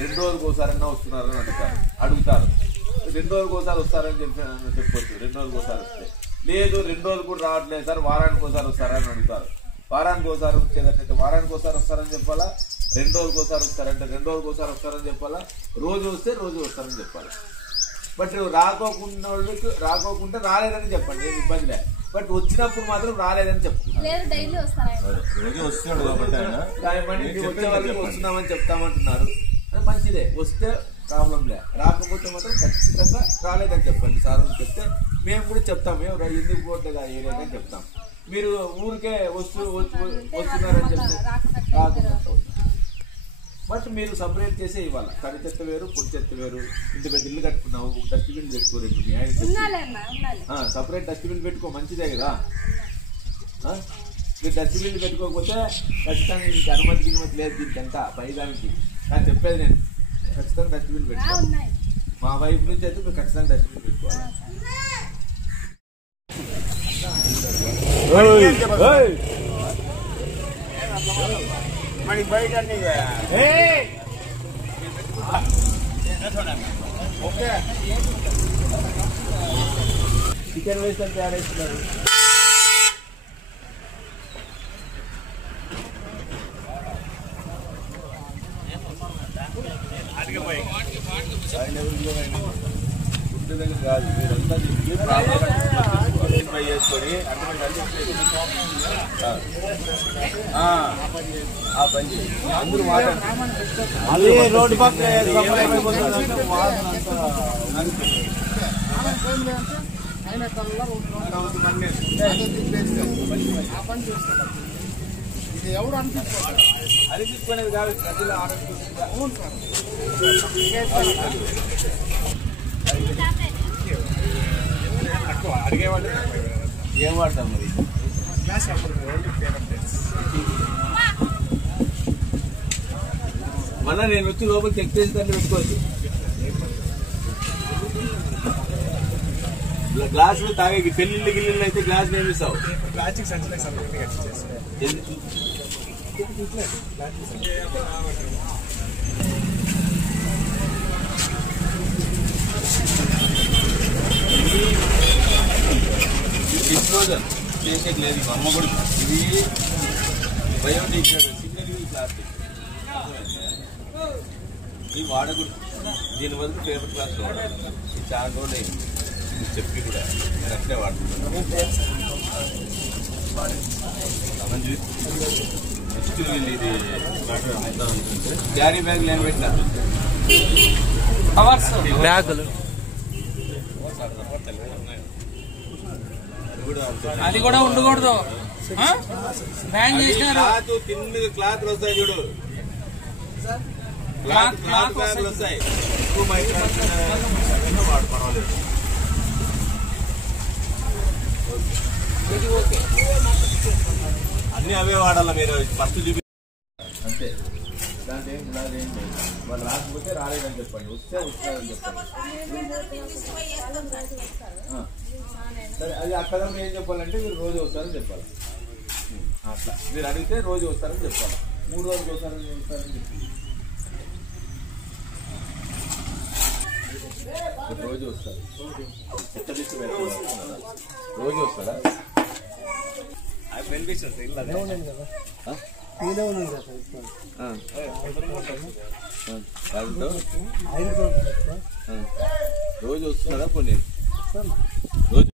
2 రోజులకు ఒకసారన్నా వస్తున్నారని అడుగుతారు. 2 రోజులకు ఒకసారి వస్తారని చెప్పొచ్చు. 2 రోజులకు ఒకసారి వస్తే లేదు, 2 రోజులు కూడా రావట్లేదు సార్, వారానికి ఒకసారి వస్తారని అడుగుతారు. వారానికి ఒకసారి వచ్చేదంటే వారానికి ఒకసారి వస్తారని చెప్పాలా, 2 రోజులకు ఒకసారి వస్తారంటే 2 రోజులకు ఒకసారి వస్తారని చెప్పాలా, రోజు వస్తే రోజు వస్తారని చెప్పాలి. బట్ రాకోకుండా రాలేదని చెప్పండి, ఏం ఇబ్బంది లేదు. బట్ వచ్చినప్పుడు మాత్రం రాలేదని చెప్పండి. వచ్చే వాళ్ళకి వస్తున్నామని చెప్తామంటున్నారు, మంచిదే. వస్తే ప్రాబ్లం లే, రాకపోతే మాత్రం ఖచ్చితంగా రాలేదని చెప్పండి. సార్ అని చెప్తే మేము కూడా చెప్తాము, ఎందుకు పోవట్లేదు ఆ ఏరియాని చెప్తాం. మీరు ఊరికే వస్తున్నారని చెప్తే రాకుండా. బట్ మీరు సపరేట్ చేసే ఇవ్వాలి. తడి చెత్త వేరు, పొడి చెత్త వేరు. ఇంటి పెద్ద ఇల్లు కట్టుకున్నావు, డస్ట్బిన్ పెట్టుకోలేదు. సపరేట్ డస్ట్బిన్ పెట్టుకో, మంచిదే కదా. మీరు డస్ట్బిన్ పెట్టుకోకపోతే ఖచ్చితంగా ఇంక అనుమతి లేదు దీనికంతా పైదానికి. నాకు చెప్పేది నేను ఖచ్చితంగా డస్ట్బిన్ పెట్టుకోవాలి. మా వైపు నుంచి అయితే మీరు ఖచ్చితంగా డస్ట్బిన్ పెట్టుకోవాలి. చికెన్ వేస్ట్ అంటే ఆడేస్తున్నారు. కాదు, మీరంతా చేసుకొని ఆ పని అందరూ మాట్లాడుతుంది. రోడ్డు పక్కన ఎవరు అనిపించుకునేది కాదు, ప్రజలు అడిగేవాళ్ళు ఏం వాడతాం మరి. మళ్ళా నేను వచ్చి లోపల చెక్ చేసి దాన్ని పెట్టుకోవచ్చు. గ్లాసులు తాగే పెళ్లిళ్ళు గిల్లిళ్ళు అయితే గ్లాసులు ఏమి ఇస్తావు? ప్లాస్టిక్ డిస్పోజల్ చేసేది లేదు. అమ్మ కూడా ఇది బయోడిగ్రేడబుల్ సింగిల్ యూజ్ ప్లాస్టిక్ ఇది వాడకూడదు. దీని వరకు పేపర్ ప్లాస్టిక్ వాడాలి. ఇది చాలా రోజులు చెప్పి కూడా నేను అట్లే వాడుతున్నాను. నెక్స్ట్ ఇది క్యారీ బ్యాగులు ఏం పెట్టినా బ్యాగులు అది కూడా ఉండకూడదు. తిన్న క్లాత్ వస్తాయి చూడు, క్లాత్ వస్తాయి ఎక్కువ వాడు పర్వాలేదు. అన్ని అవే వాడాలా మీరు ఫస్ట్ చూపి అంతే. దాంట్లో ఏం లేదు. వాళ్ళు రాకపోతే రాలేదని చెప్పండి, వస్తే వస్తారని చెప్పండి. సరే, అది అక్కడ ఏం చెప్పాలంటే మీరు రోజు వస్తారని చెప్పాలి. అట్లా మీరు అడిగితే రోజు వస్తారని చెప్పాలి. 3 రోజులు వస్తారని చెప్పి రోజు వస్తారు. రోజు వస్తారా? రోజు వస్తున్నారా? కొన్ని రోజు